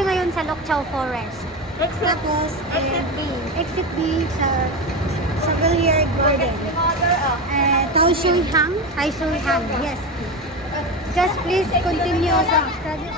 kami ngayon sa Lokchao Forest. Tapos, exit B sa Villiers Garden. Taoshung Hang, yes. Just please continue sa study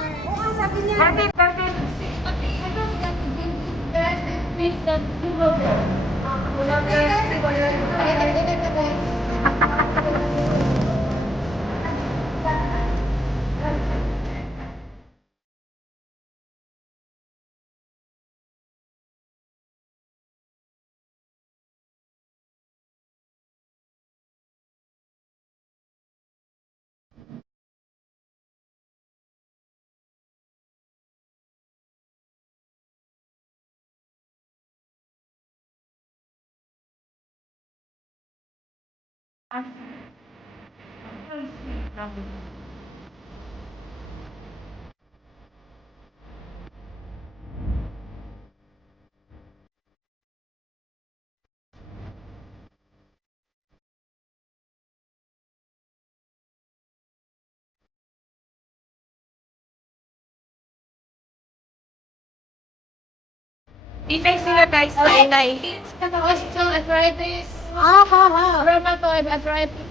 Defects nila guys, maingay. Osteoarthritis, rheumatoid arthritis,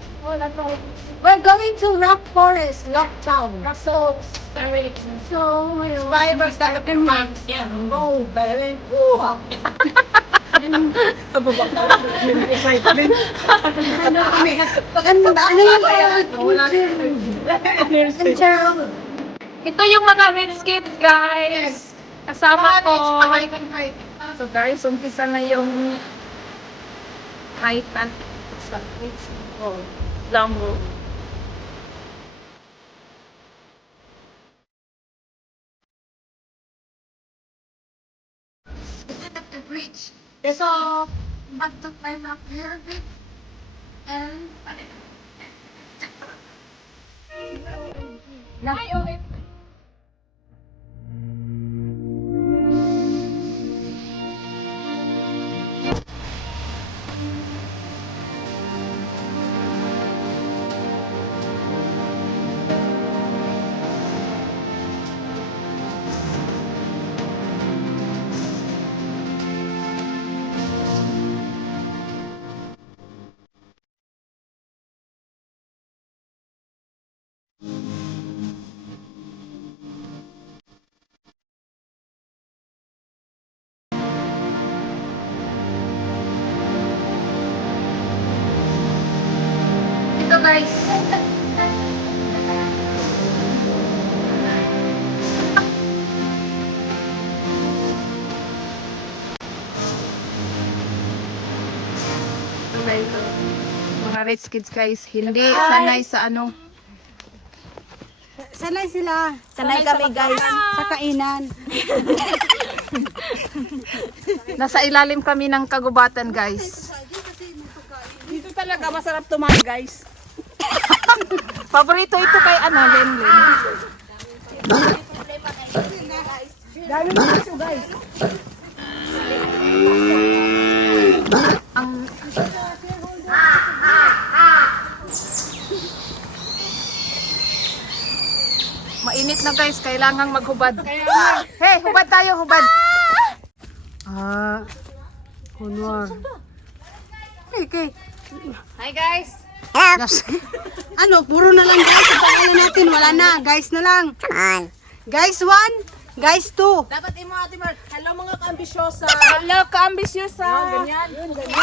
We're going to Rock Forest, Lokchao. so sorry. So, survivors that have been months. Yeah, oh, baby. Oh. Ito yung mga rich kids, guys. Kasama ko. So guys, umpisa na yung Titan sa Lambo. The bridge. So, back to climb up here a bit. And... Ito guys. Mga rich kids guys, hindi sanay sa ano. Sanay sila. Sanay kami guys sa kainan. Nasa ilalim kami ng kagubatan guys. Dito talaga masarap tumahan, guys. Paborito ito kay ano, Lenlen. Dami mo kaso, guys. Ang mainit na guys, kailangang maghubad. Hey, hubad tayo, hubad. Kunwar. Okay. Hi guys. Ano, puro na lang guys. Sa pangalan natin, wala na. Guys na lang. Guys 1, guys 2. Dapat imo, Ate Mar. Hello, mga kaambisyosa. Hello, kaambisyosa. Ganyan. Yun, ganyan.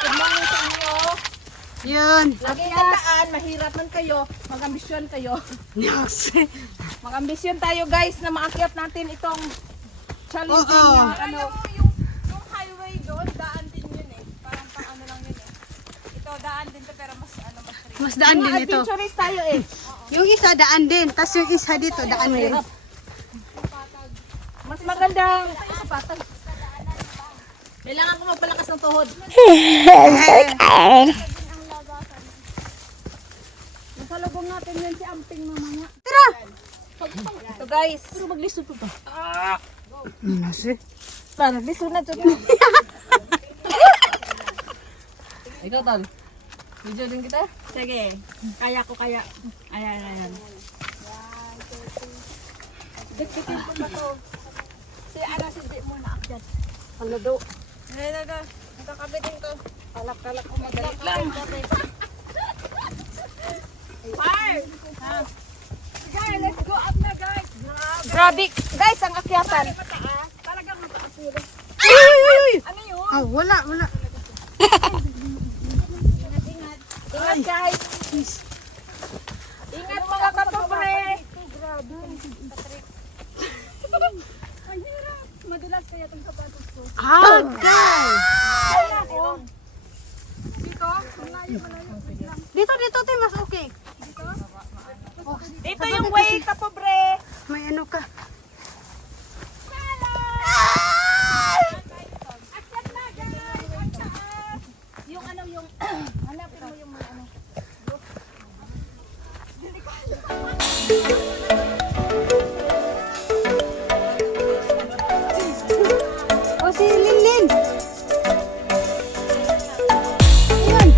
Good morning sa inyo. Yun. Lagi tandaan, mahirap man kayo. Mag-ambisyon kayo. Yes. Mag-ambisyon tayo, guys, na maakyat natin itong challenging Oo. na ano. Yung highway doon, daan din yun eh. Parang pang ano lang yun eh. Ito, daan din to, pero mas ano, mas free. Mas daan din ito. Adventurous tayo eh. Yung isa daan din. Tapos yung isa dito daan din. Mas magandang sapatan. Kailangan ko magpalakas ng tuhod. Masalubong natin yan si Amping mamaya. Tara! Ito guys. Pero maglisod pa ba? Nasi. Naglisod na ito. Ikaw tal. Video din kita. Sige. Kaya ko kaya. Ayan, ayan. Dikdikin ko ba to? Si Di mo na akyat. Ano do? Ayan. Nakakabitin ko. Kalak-kalak ko madali lang. Fire! Guys, let's go up na guys. Grabe. Guys, ang akyatan. Talagang mataas yun. Ano yun? Oh, wala. Ingat guys. Ingat mga kapobre. Ang hirap. Madulas kaya itong sapatos ko. Ah, guys. Dito? Malayo. Dito, te, mas okay. Dito yung way, kapobre. May ano ka. Akyat na guys. Ang taas. Yung ano, yung hanapin mo yung mga ano. O, si Linlin. Ayun.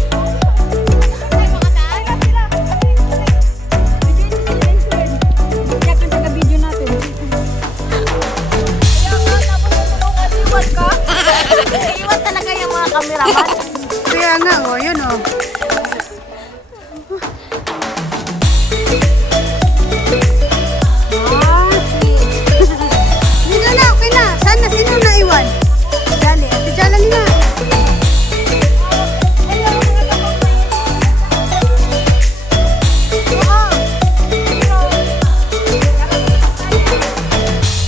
Iwan talaga yung mga kameraman. Kaya nga, oh, yun, oh. Ah, dito na, okay na. Sana, sino na iwan? Dali, ate Jalan nga.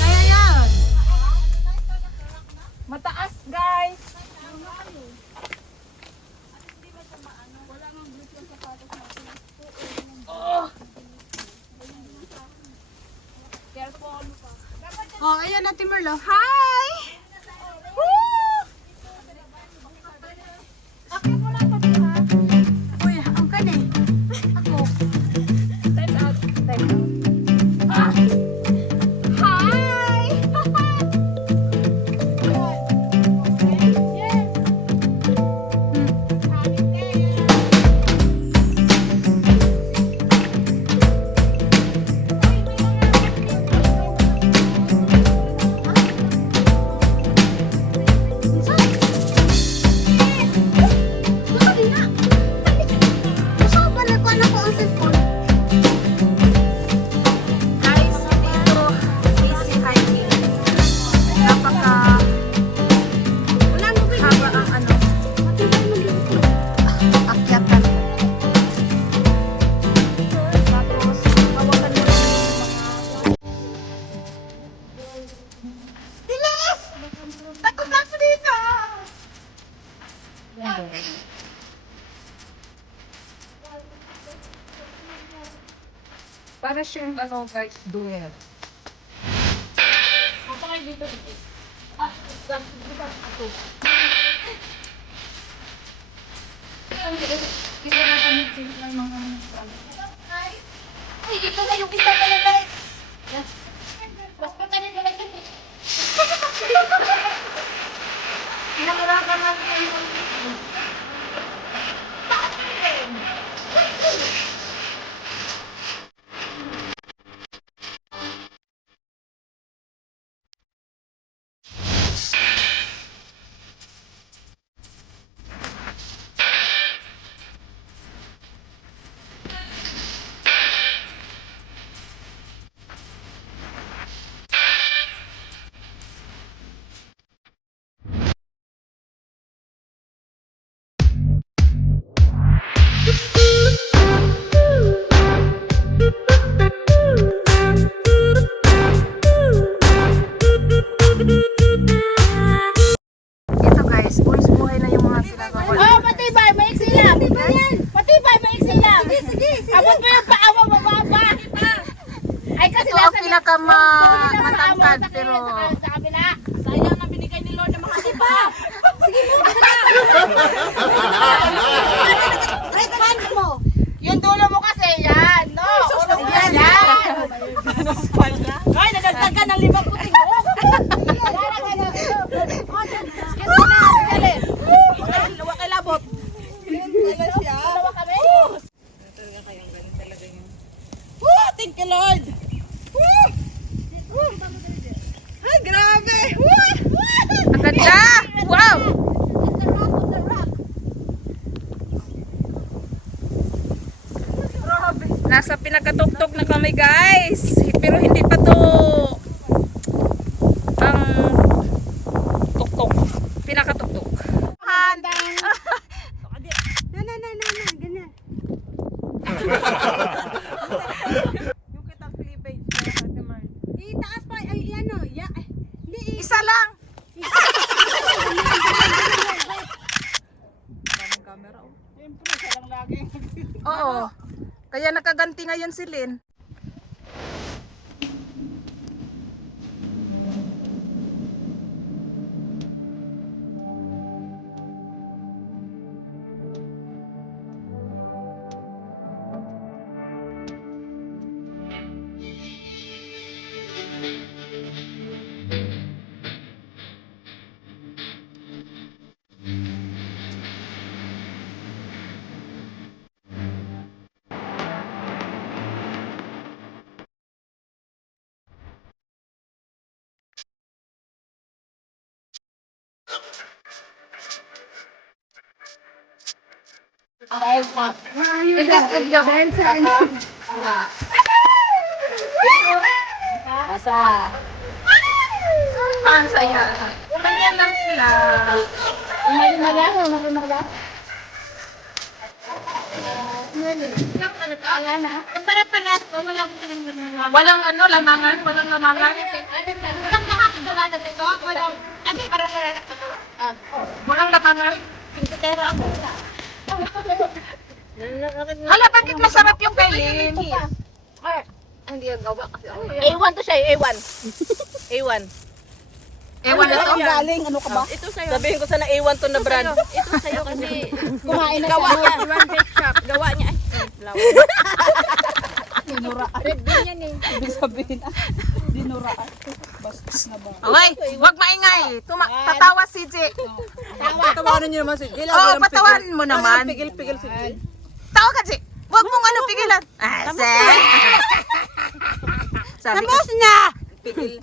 Kaya yan. Mataas guys. Oh, ayan, Ate Merlo. Hi! Akit mo lang to ha. Uy, ang kan eh. Ako. Time out. Time out. Ah! Hi! Yes. Hangin din. Guys, dito easy hiking. Napaka haba ang ano. Akyatan. Tapos, hawakan mo rin yung mga... Dilas! Takot na ako dito! Para siyang ano guys, duel. Punta kayo dito. Dito ako. Isa na kami ng mga Ay, dito na yung isa pala guys. Mas patanin ka lang dito. Pinakalakan natin yung Ito guys, buhay na yung mga ginagawa. Oh, matibay, maiksi lang. Matibay, maiksi lang. Abot mo yung paa mo, mababa. Ay, kasi Ito ang pinakamatangkad pero sa kabila. Sayang na binigay ni Lord ng mga tipa. Sige mo. right hand mo. Yung dulo mo kasi, yan. No, ulo yan. Ay, nadagdagan ng 5 puting buhok. Excuse me na, galit. Huwag kay labot. Dalawa Nasa pinakatuktok na kami guys. Pero hindi pa to ang tuktok. Pinakatuktok. Ganyan. Yung kita cleavage kaya Ate Mar. Itaas pa, ay, ano, hindi, Isa lang. Daming camera oh. Oo. Kaya nakaganti ngayon si Lynn. Ang saya. Ganyan lang sila. Walang ano, lamangan. Walang lamangan. Walang lamangan. Hala, bakit masarap yung kay Lynn? A1 to siya, A1. A1. Ewan na to? galing, ano ka ba? Ito sa'yo. Sabihin ko sana A1 to na brand. Ito sa'yo kasi Kumain na gawa siya. niya. One best shop. Gawa niya. Red bean yan eh. Ibig sabihin, dinuraan. Bastos na ba? Okay, wag maingay. Tatawa si J. Patawanan niyo naman si Jill. Oo, patawan mo naman. Pigil si Jill. Tawa ka, J. Wag mong ano pigilan. Ah, Sabi ko, Tapos na! Pigil.